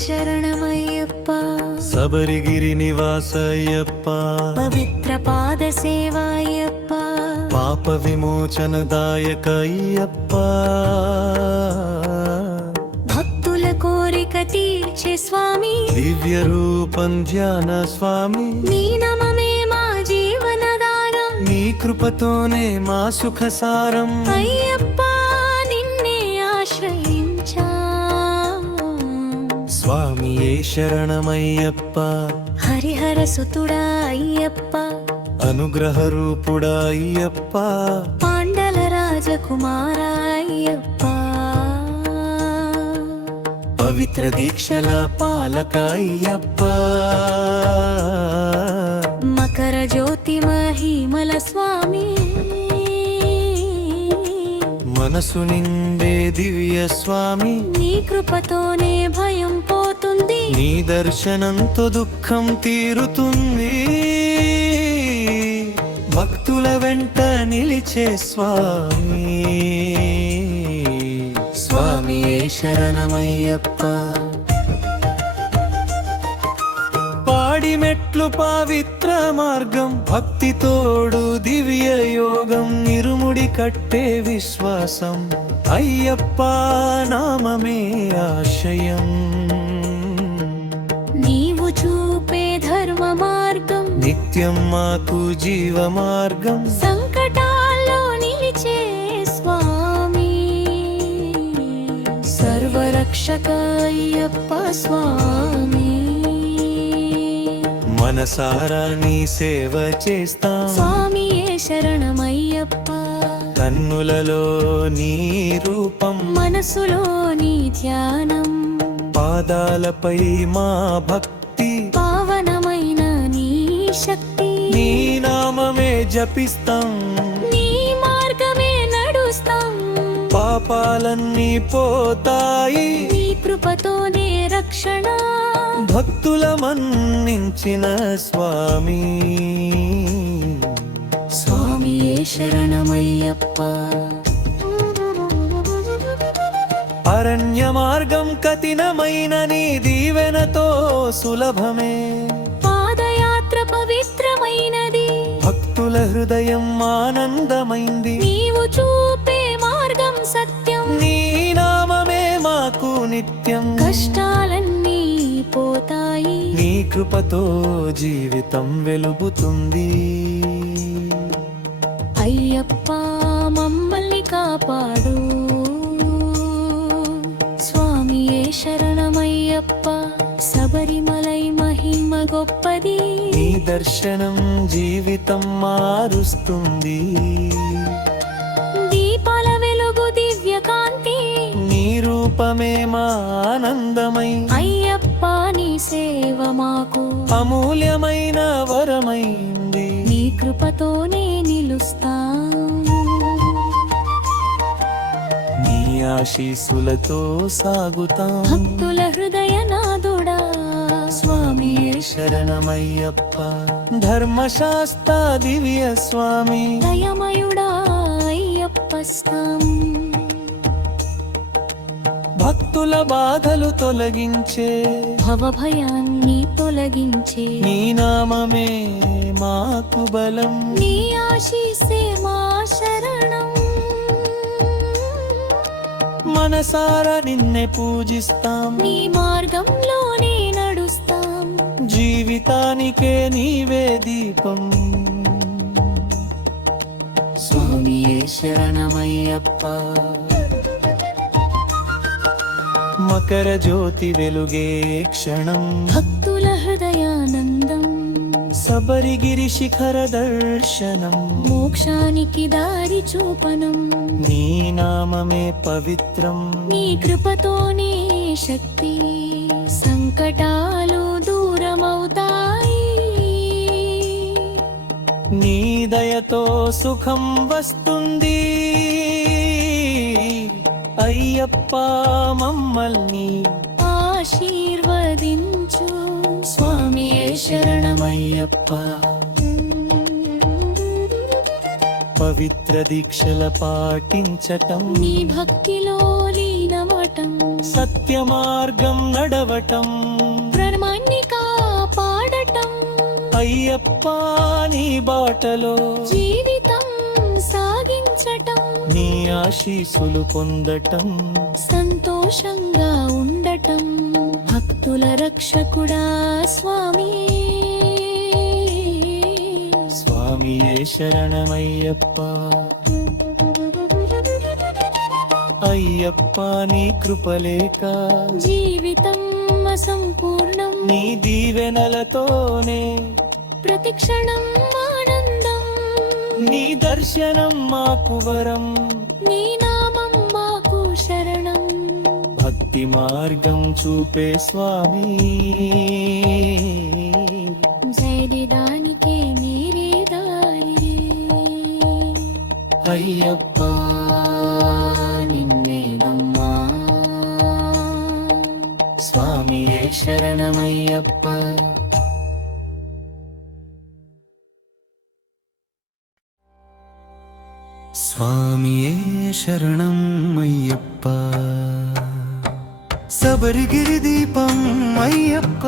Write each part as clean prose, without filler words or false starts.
శరణమయ్యప్ప శబరిగిరి నివాసయ్యప్ప పవిత్ర పాద సేవాయ్యప్ప పాప విమోచనదాయక అయ్యప్ప భక్తుల కోరిక తీర్చే స్వామి దివ్య రూపం ధ్యాన స్వామి నీ నామమే మా జీవనదానం నీ కృపతోనే మా సుఖసారం అయ్యప్ప నిన్నే ఆశ్రయించా స్వామియే శరణమయ్యప్ప హరిహర సుతుడా అయ్యప్ప అనుగ్రహ రూపుడా అయ్యప్ప పాండల రాజకుమార అయ్యప్ప పవిత్ర దీక్షల పాలక అయ్యప్ప మకర జ్యోతి మహిమల స్వామి మనసు నిండే దివ్య స్వామి నీ కృపతోనే భయం పోతుంది నీ దర్శనంతో దుఃఖం తీరుతుంది భక్తుల వెంట నిలిచే స్వామి స్వామియే శరణమయ్యప్ప పాడి మెట్లు పవిత్ర మార్గం భక్తి తోడు దివ్య యోగం ఇరుముడి కట్టే విశ్వాసం అయ్యప్ప నామమే ఆశయం నీవు చూపే ధర్మ మార్గం నిత్యం మాకు జీవ మార్గం సంకటాల్లో నిలిచే స్వామి సర్వరక్షక అయ్యప్ప స్వామి మనసారా నీ సేవ చేస్తాం స్వామియే శరణమయ్యప్ప కన్నులలో నీ రూపం మనసులో నీ ధ్యానం పాదాలపై మా భక్తి పావనమైన నీ శక్తి నీ నామమే జపిస్తాం నీ మార్గమే నడుస్తాం పాపాలన్నీ పోతాయి నీ కృపతోనే రక్షణ భక్తుల మన్నించిన స్వామి స్వామియే శరణమయ్యప్ప అరణ్య మార్గం కఠినమైన నీ దీవెనతో సులభమే పాదయాత్ర పవిత్రమైనది భక్తుల హృదయం ఆనందమైంది నీవు చూపే మార్గం సత్యం నీ నామమే మాకు నిత్యం కష్టాలన్నీ పోతాయి నీ కృపతో జీవితం వెలుగుతుంది అయ్యప్ప మమ్మల్ని కాపాడు స్వామియే శరణమయ్యప్ప శబరిమలై మహిమ గొప్పది నీ దర్శనం జీవితం మారుస్తుంది దీపాల వెలుగు దివ్య కాంతి నీ రూపమే మా ఆనందమై అయ్యప్ప నీ సేవ మాకు అమూల్యమైన వరమైంది నీ కృపతోనే నిలుస్తాం నీ ఆశీస్సులతో సాగుతాం భక్తుల హృదయనాథుడా స్వామియే శరణమయ్యప్ప ధర్మశాస్త్ర దివ్య స్వామి దయమయుడా అయ్యప్ప స్వామి భక్తుల బాధలు తొలగించే భవభయాన్ని తొలగించే నీ నామమే మాకు బలం నీ ఆశీసే మా శరణం మనసారా నిన్నే పూజిస్తాం నీ మార్గంలోనే నడుస్తాం జీవితానికే నీవే దీపం స్వామియే శరణమయ్యప్ప మకర జ్యోతి వెలుగే క్షణం భక్తుల హృదయానందం శబరిగిరి శిఖర దర్శనం మోక్షానికి దారి చూపనం నీ నామమే పవిత్రం నీ కృపతోనే శక్తి సంకటాలు దూరమవుతాయి నీ దయతో సుఖం వస్తుంది అయ్యప్ప మమ్మల్ని ఆశీర్వదించు స్వామియే శరణమయ్యప్ప పవిత్ర దీక్షల పాటించటం నీ భక్తిలో లీనమటం సత్య మార్గం నడవటం ధర్మాన్ని కాపాడటం అయ్యప్ప నీ బాటలో జీవితం సాగించటం నీ ఆశీస్సులు పొందటం సంతోషంగా ఉండటం భక్తుల రక్షకుడా స్వామి స్వామియే శరణమయ్యప్ప అయ్యప్ప నీ కృపలేక జీవితం అసంపూర్ణం నీ దీవెనలతోనే ప్రతి క్షణం ఆనందం నీ దర్శనం మాకు వరం నీ నామం మాకు శరణం భక్తి మార్గం చూపే స్వామి జైదానికే మీరే దారి అయ్యప్ప నిన్నే నమ్మా స్వామియే శరణమయ్యప్ప స్వామియే శరణం అయ్యప్ప శబరిగిరి దీపం అయ్యప్ప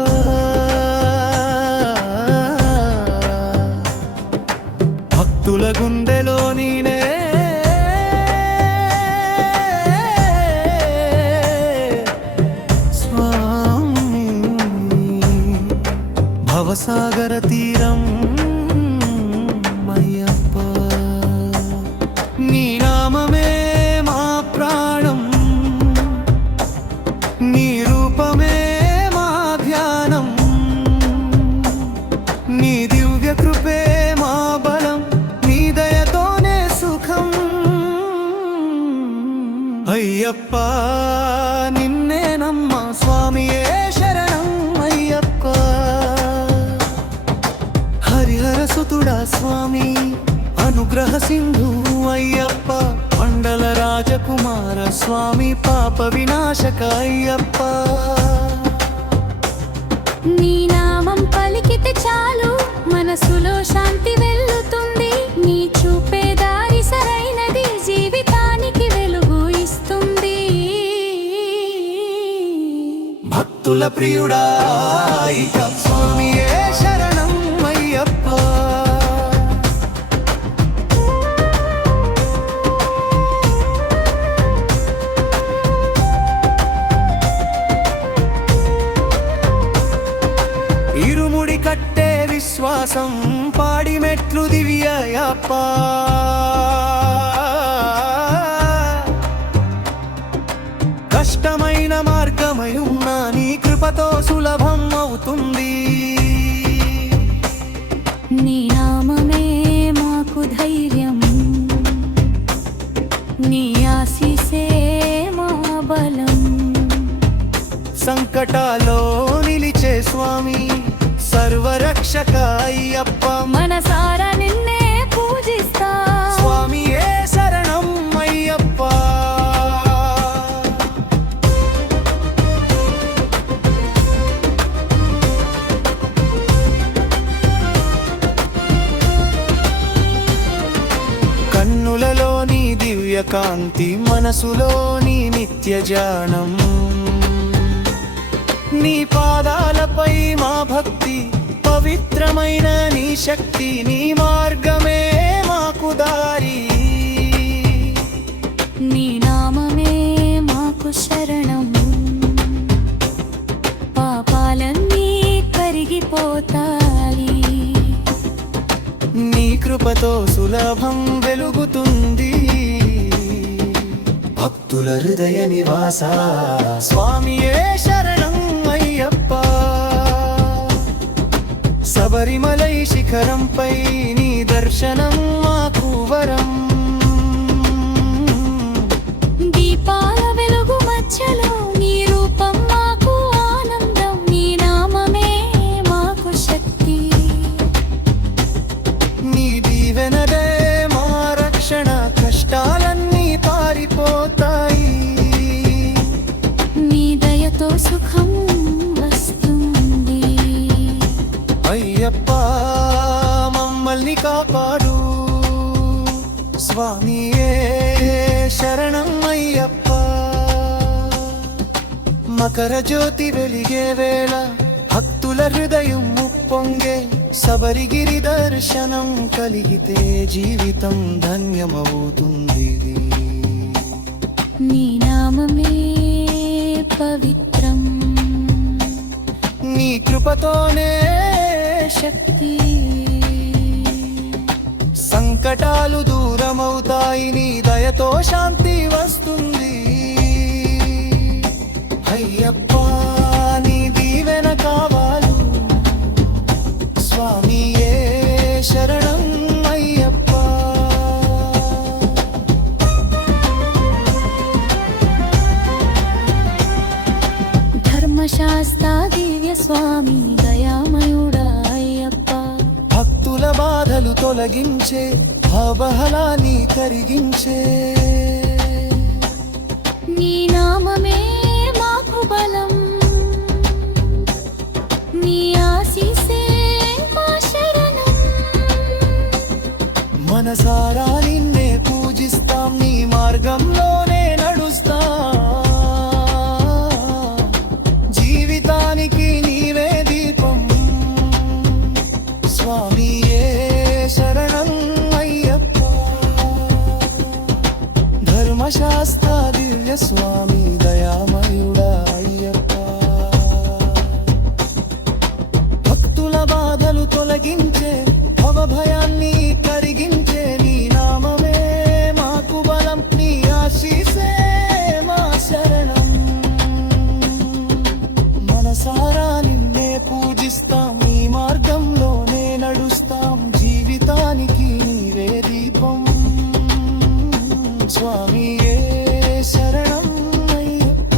భక్తుల గుండెలో నీనే స్వామి భవసాగర తీరం అయ్యప్ప నీ నామమే మా ప్రాణం నీ రూపమే మా ధ్యానం నీ దివ్య కృపే మా బలం నీ దయతోనే సుఖం అయ్యప్ప నిన్నే నమ్మ స్వామియే శరణం అయ్యప్ప హరిహర సుతుడా స్వామి అనుగ్రహ సింధు అయ్యప్ప మండల రాజకుమార స్వామి పాప వినాశక అయ్యప్ప నీ నామం పలికితే చాలు మనసులో శాంతి వెల్లుతుంది నీ చూపే దారి సరైనది జీవితానికి వెలుగు ఇస్తుంది భక్తుల ప్రియుడా ఇక స్వామియే శరణం అయ్యప్ప ఇరుముడి కట్టే విశ్వాసం పాడి మెట్లు దివ్యయప్ప కష్టమైన మార్గమై ఉన్నా నీ కృపతో సులభం అవుతుంది నీ నామమే మాకు ధైర్యం నీ ఆశీసే మా బలం సంకటాల్లో నిలిచే స్వామి సర్వరక్షక అయ్యప్ప మనసారా నిన్నే పూజిస్తా స్వామియే శరణం అయ్యప్ప కన్నులలోని దివ్య కాంతి మనసులోని నిత్య జానం నీ పాదాలపై మా భక్తి పవిత్రమైన నీ శక్తి నీ మార్గమే మాకు దారి నీ నామమే మాకు శరణం పాపాలన్నీ కరిగిపోతాయి నీ కృపతో సులభం వెలుగుతుంది భక్తుల హృదయ నివాస స్వామియే శరణం అయ్యప్ప శబరిమలై శిఖరంపై నీ దర్శనం మాకు వరం దీపాల వెలుగు మధ్యలో నీ రూపం మాకు ఆనందం నీ నామమే మాకు శక్తి నీ దీవెనదే మా రక్షణ కష్టాలన్నీ పారిపోతాయి నీ దయతో సుఖం వస్తుంది అయ్యప్ప మమ్మల్ని కాపాడు స్వామియే శరణం అయ్యప్ప. మకర జ్యోతి వెలిగే వేళ భక్తుల హృదయం ఉప్పొంగే. శబరిగిరి దర్శనం కలిగితే జీవితం ధన్యమవుతుంది. నీ నామమే పవిత్రం, నీ కృపతోనే శక్తి. సంకటాలు దూరమవుతాయి, నీ దయతో శాంతి వస్తుంది. అయ్యప్ప నీ దీవెన కావాలు, స్వామియే శరణం అయ్యప్ప. ధర్మశాస్త్ర దివ్య స్వామి దయామయుడా అయ్యప్ప. భక్తుల బాధలు తొలగించే, అవహలాన్ని కరిగించే. నీ నామమే మాకు బలం, నీ ఆశీసే మా శరణం. మనసారా నిన్నే పూజిస్తాం, నీ మార్గంలోనే నడుస్తాం. జీవితానికి నీవే దీపం, స్వామియే శరణం అయ్యప్ప. ధర్మశాస్త్ర దివ్య స్వామి దయామయుడా అయ్యప్ప. భక్తుల బాధలు తొలగించే, భవభయాన్ని కరిగించే. నీ నామమే మాకు బలం, నీ ఆశీసే మా శరణం. మనసారా నిన్నే పూజిస్తాం, నీ మార్గంలోనే నడుస్తాం. జీవితానికి నీవే దీపం, స్వామియే శరణం అయ్యప్ప.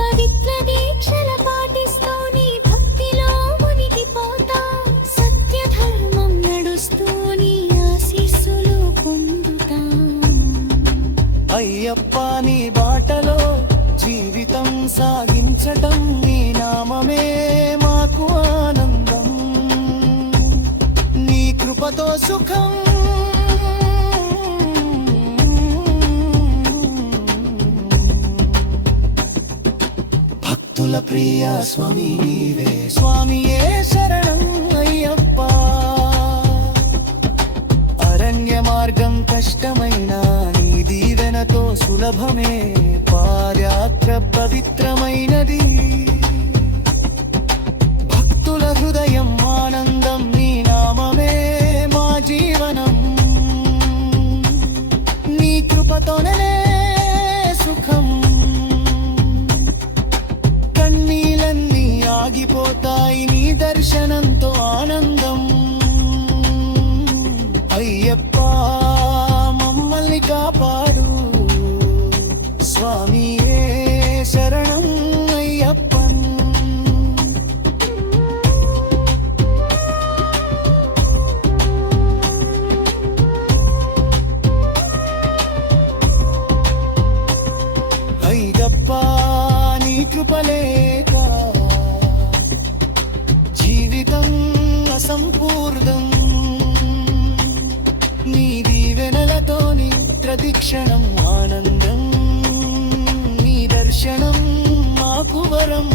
పవిత్ర దీక్షల పాటిస్తూ నీ భక్తిలో మునిగిపోతాం. సత్య ధర్మం నడుస్తూ నీ ఆశీస్సులు పొందుతాం. అయ్యప్ప నీ బాటలో జీవితం సాగించటం, నీ నామమే మాకు ఆనందం. నీ కృపతో సుఖం, భక్తుల ప్రియ స్వామి నీవే. స్వామియే శరణం అయ్యప్ప. అరణ్య మార్గం కష్టమైన, నీ దీవెనతో సులభమే. పాదయాత్ర పవిత్రమైనది, భక్తుల హృదయం ఆనందం. నీ నామమే మా జీవనం, నీ కృపతోనే సుఖం. కన్నీలన్నీ ఆగిపోతాయి, నీ దర్శనంతో ఆనందం. అయ్యప్ప మమ్మల్ని కాపాడు, స్వామియే శరణం అయ్యప్పన్. అయ్యప్ప నీ కృపలేక జీవితం అసంపూర్ణం. నీ దీవెనలతోని ప్రతిక్షణం ఆనందం. నీ దర్శనం మాకు వరం,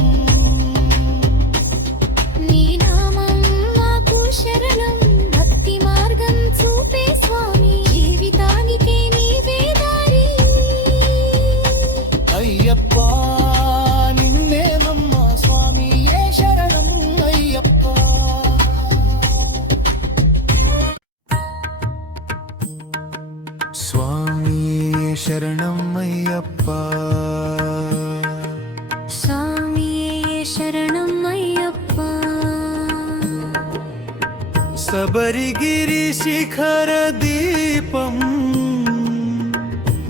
నీ నామం మాకు శరణం. భక్తి మార్గం చూపే స్వామి, జీవితానికి నీవే దారి. అయ్యప్ప నిన్నే నమ్మ, స్వామియే శరణం అయ్యప్ప. స్వామియే శరణం అయ్యప్ప. స్వామియే శరణం అయ్యప్ప. శబరిగిరి శిఖర దీపం,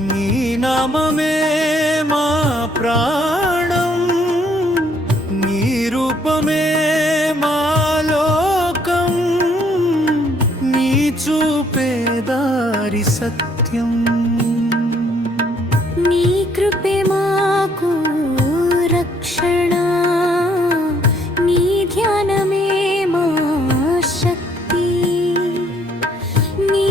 నీ నామమే మా ప్రాణం. నీ రూపమే మా లోకం, నీ చూపే దారి సత్యం. నీ కృపే మాకు రక్షణ, నీ ధ్యానమే మా శక్తి. నీ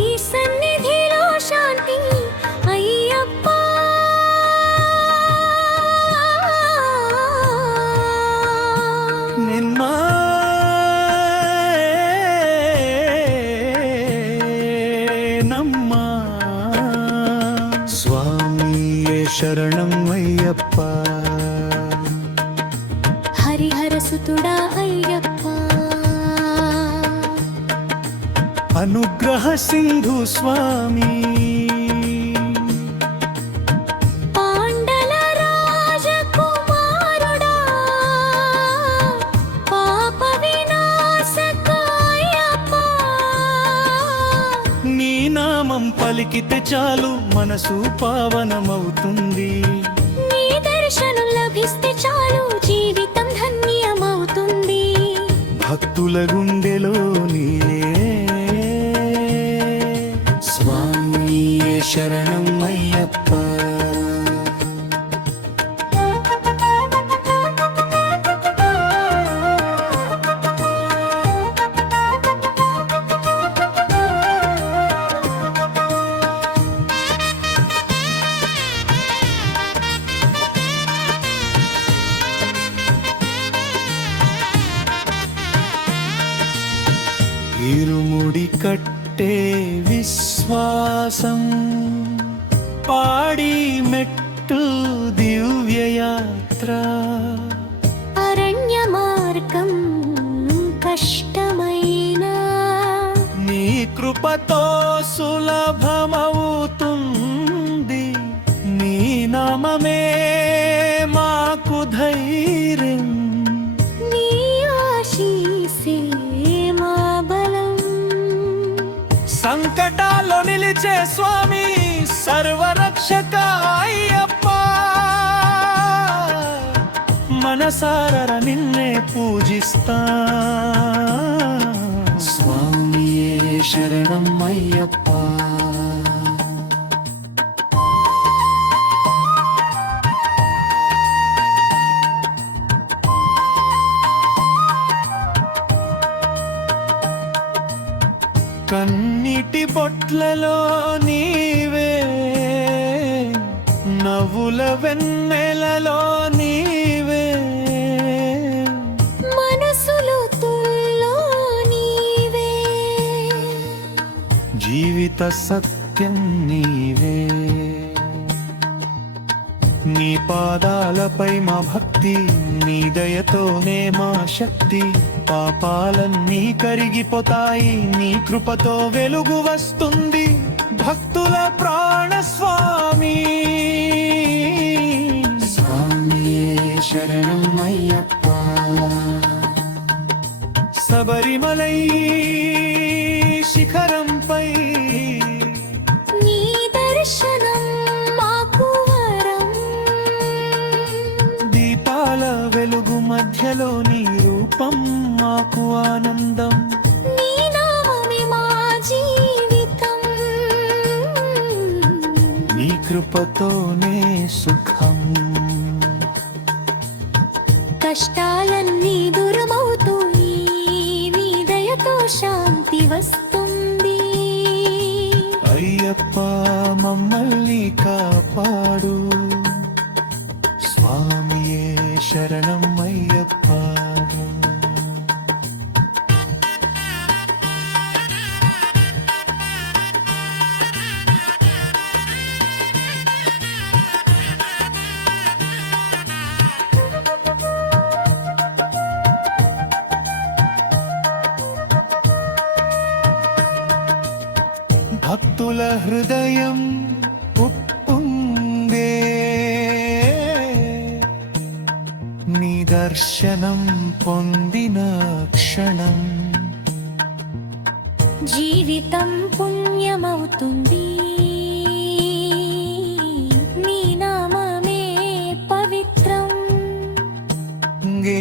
శరణం అయ్యప్ప హరిహరసుతుడా అయ్యప్ప అనుగ్రహ సింధు స్వామి పాండల రాజకుమారుడా పాప వినాశక అయ్యప్ప నీ నామం పలికితే చాలు మనసు పావనమవుతుంది నీ దర్శనం లభిస్తే చాలు జీవితం ధన్యమవుతుంది భక్తుల గుండెలో నీవే స్వామి శరణం అయ్యప్ప ఇరుముడి కట్టే విశ్వాసం పాడి మెట్టు దివ్యయాత్ర అరణ్య మార్గం కష్టమైన నీ కృపతో సులభమవుతుంది నీ నామమే మాకు ధైర్యం నీ ఆశీసే మా బలం సంకటాల్లో నిలిచే స్వామి సర్వరక్షక అయ్యప్ప మనసార నిన్నే పూజిస్తా స్వామి శరణం అయ్యప్ప కన్నిటి బొట్లలో నీవే నవ్వుల వెన్నెలలో నీవే మనసులో తుల్లో నీవే జీవిత సత్యం నీవే నీ పాదాలపై మా భక్తి నీ దయతోనే మా శక్తి పాపాలన్నీ కరిగిపోతాయి నీ కృపతో వెలుగు వస్తుంది భక్తుల ప్రాణ స్వామి స్వామి శరణం అయ్యప్ప శబరిమలై శిఖరంపై నీ దర్శనం మాకు వరం దీపాల వెలుగు మధ్యలో నీ రూపం మాకు ఆనందం నీ నామమే మా జీవితం నీ కృపతోనే సుఖం కష్టాలన్నీ దూరమవుతూ నీ దయతో శాంతి వస్తుంది అయ్యప్ప మమ్మల్ని కాపాడు స్వామియే శరణం అయ్యప్ప భక్తుల హృదయం ఉప్పొంగే నీ దర్శనం పొందిన క్షణం జీవితం పుణ్యమవుతుంది నీ నామమే పవిత్రం గే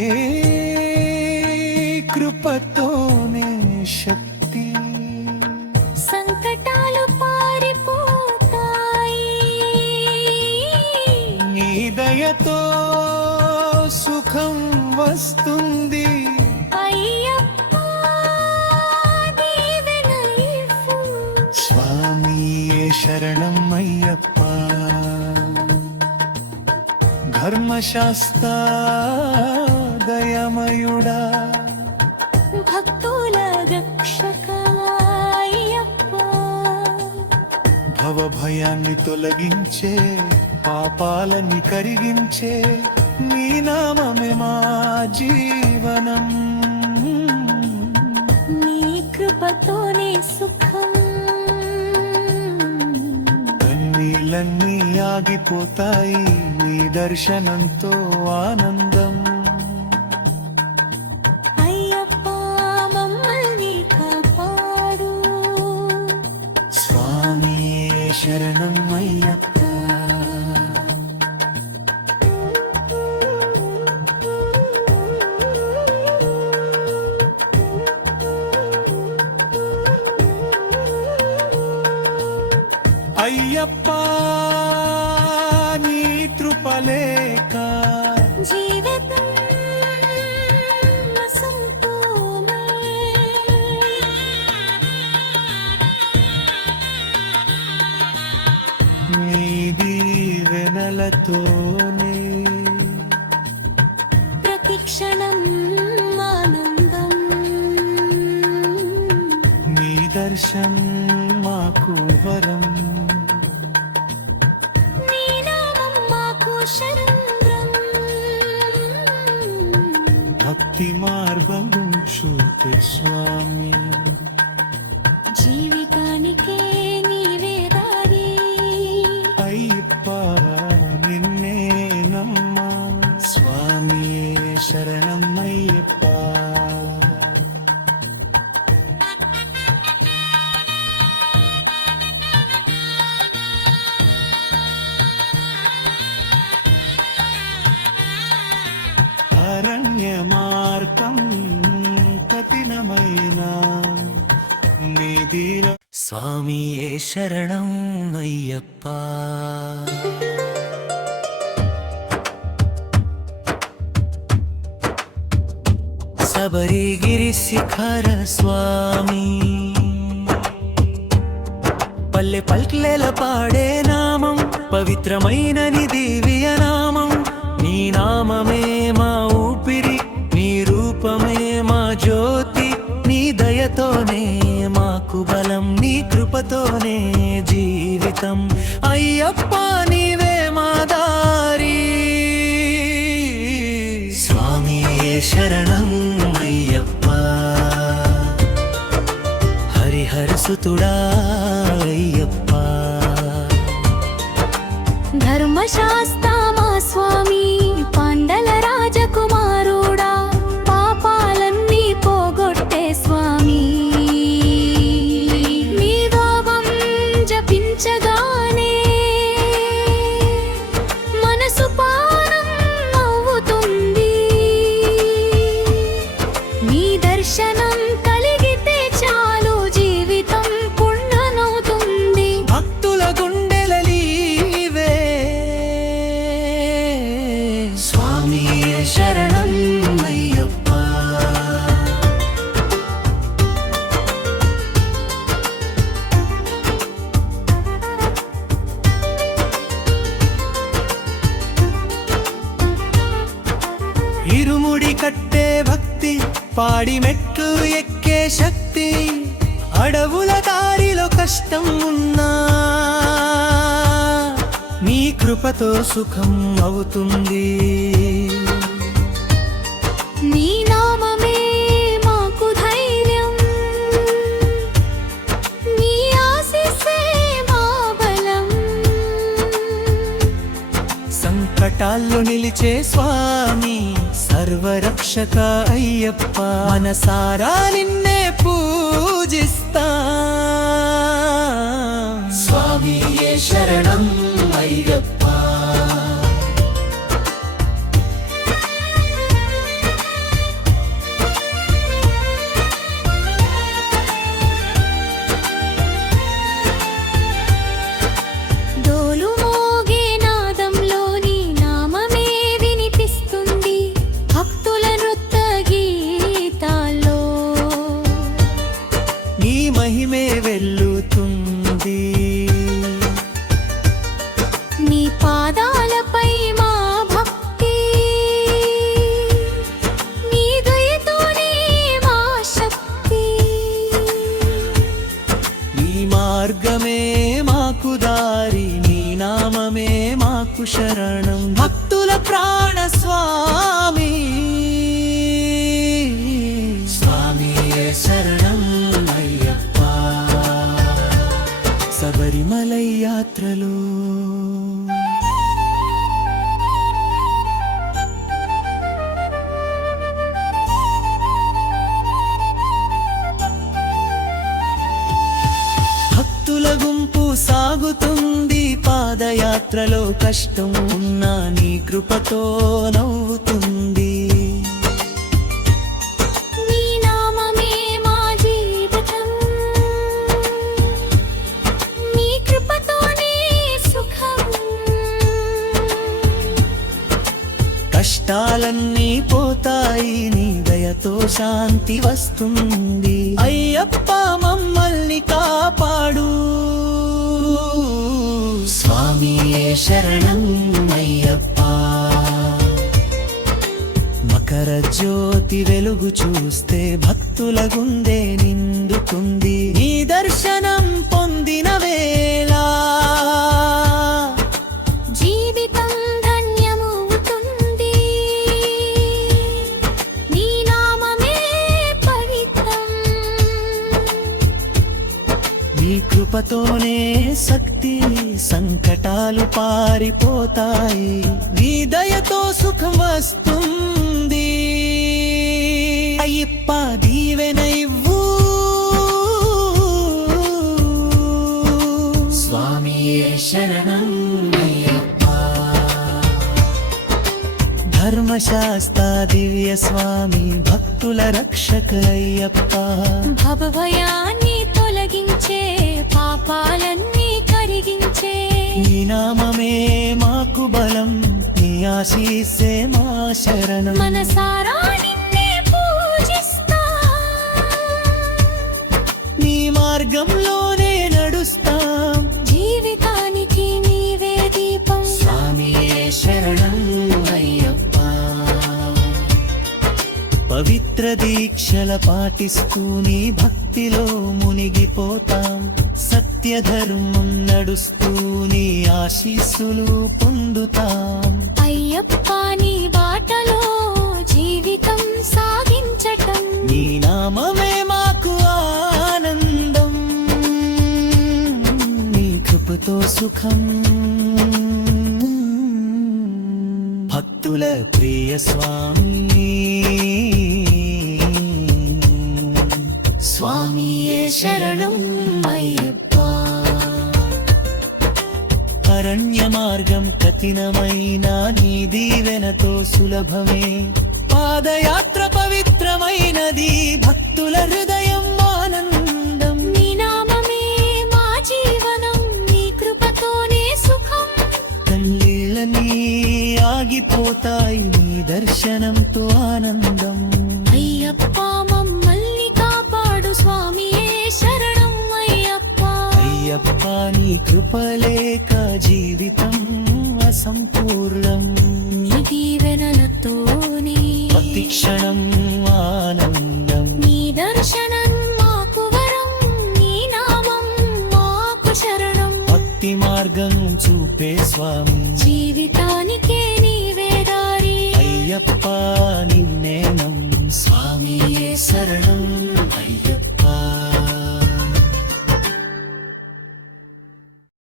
కృపతోనే శక్తి సంకటాలు పారిపోతాయి నీ దయతో సుఖం వస్తుంది అయ్యప్ప దీవెనలివ్వు. స్వామియే శరణం అయ్యప్ప ధర్మశాస్త్ర దయమయుడా భక్తుల రక్షక అయ్యప్ప భవభయాన్ని తొలగించే పాపాలని కరిగించే నీ నామమే మా జీవనం. నీ కృపతోనే సుఖం, కన్నీళ్ళన్నీ ఆగిపోతాయి నీ దర్శనంతో ఆనందం. అయ్యప్ప మమ్మల్ని కాపాడు, స్వామి శరణం అయ్యప్ప. అయ్యప్ప నీ కృపలేక జీవితం అసంపూర్ణమే. నీ దీవెనలతోనే ప్రతి క్షణం ఆనందం, నీ దర్శనం మాకు వరం. నీ నామం మాకు శరణం. భక్తి మార్గం చూపే స్వామి, జీవితానికే నీవే దారి. అయ్యప్ప నిన్నే నమ్మా, స్వామి శరణం అయ్యప్ప. అరణ్య మార్గం కఠినమైన నిధిలో స్వామియే శరణం అయ్యప్ప. శబరిగిరి శిఖర స్వామి, పల్లె పల్కెల పాడే నామం, పవిత్రమైన నీ దివ్య నామం. నీ నామమే మా ఊపిరి, నీ రూపమే మా జ్యోతి. నీ దయతోనే మాకు బలం, నీ కృపతోనే జీవితం. అయ్యప్ప నీవే మా దారి, స్వామియే శరణం అయ్యప్ప. హరిహర సుతుడా అయ్యప్ప. ధర్మశాస్త్ర మా స్వామి, పాండల రాజకుమారుడా, పాపాలన్నీ పోగొట్టే స్వామి. నీ నామం జపించగానే మనసు పానం అవుతుంది. నీ దర్శనం కలిగితే చాలు జీవితం పుణ్యమవుతుంది. భక్తుల గుండెలలీవే స్వామియే శరణం అయ్యప్ప. ఇరుముడి కట్టే భక్తి, పాడి మెట్లు ఎక్కే శక్తి. అడవుల దారిలో కష్టం ఉన్నా నీ కృపతో సుఖం అవుతుంది. నీ నామమే మాకు ధైర్యం, నీ ఆశీస్సే మా బలం. సంకటాల్లో నిలిచే స్వామి, సర్వరక్షక అయ్యప్ప. మనసారా నిన్నే పూజిస్తా, స్వామియే శరణం అయ్యప్ప. డోలు మోగే నాదంలో నీ నామమే వినిపిస్తుంది. భక్తుల నృత్య గీతాల్లో నీ మహిమే వెల్లుతుంది. నీ పాదాలపై మా భక్తి, నీ దయతోనే మా శక్తి. నీ మార్గమే మాకు దారి, నీ నామమే మాకు శరణం భక్తుల ప్రాణ స్వామి స్వామియే శరణం అయ్యప్ప శబరిమలై యాత్రలో భక్తుల గుంపు సాగుతుంది పాదయాత్రలో కష్టం ఉన్నా నీ కృపతో నవ్వుతుంది నీ నామమే మా జీవితం నీ కృపతోనే సుఖం కష్టాలన్నీ పోతాయి నీ దయతో శాంతి వస్తుంది అయ్యప్ప మమ్మల్ని కాపాడు స్వామియే శరణం అయ్యప్ప మకర జ్యోతి వెలుగు చూస్తే భక్తుల గుండె నిండుతుంది నీ దర్శనం పొందిన వేళ జీవితం ధన్యమవుతుంది నీ నామమే పవిత్రం నీ కృపతోనే శక్తి సంకటాలు పారిపోతాయి నీ దయతో సుఖం వస్తుంది అయ్యప్ప దీవెన ఇవ్వు స్వామియే శరణం అయ్యప్ప ధర్మశాస్త్ర దివ్య స్వామి భక్తుల రక్షక అయ్యప్ప భవభయాన్ని తొలగించే పాపాలన్నీ కరిగించే నీ నామమే మాకు బలం నీ ఆశీస్సే మా శరణం మనసారా నిన్నే పూజిస్తా నీ మార్గంలోనే నడుస్తాం జీవితానికి నీవే దీపం స్వామియే శరణం అయ్యప్ప పవిత్ర దీక్షల పాటిస్తూ నీ భక్తిలో మునిగిపోతాం సత్య ధర్మం నడుస్తూ నీ ఆశీస్సులు పొందుతాం అయ్యప్ప నీ బాటలో జీవితం సాగించటం నీ నామమే మాకు ఆనందం నీ కృపతో సుఖం భక్తుల ప్రియ స్వామి స్వామియే శరణం అయ్యప్ప అరణ్య మార్గం కఠినమైన నీ దీవెనతో సులభమే పాదయాత్ర పవిత్రమైనది భక్తుల హృదయం ఆనందం నీ నామమే మా జీవనం నీ కృపతోనే సుఖం కళ్ళీళ్ళని ఆగిపోతాయి నీ దర్శనంతో ఆనందం అయ్యప్ప మమ్మల్ని కాపాడు స్వామియే శరణం అయ్యప్ప అయ్యప్ప నీ కృపలేక జీవితం అసంపూర్ణం నీ దీవెనలతోనే ప్రతి క్షణం ఆనందం నీ దర్శనం మాకు వరం నీ నామం మాకు శరణం భక్తి మార్గం చూపే స్వామి జీవితానికే నీవే దారి అయ్యప్ప నిన్నే స్వామియే శరణం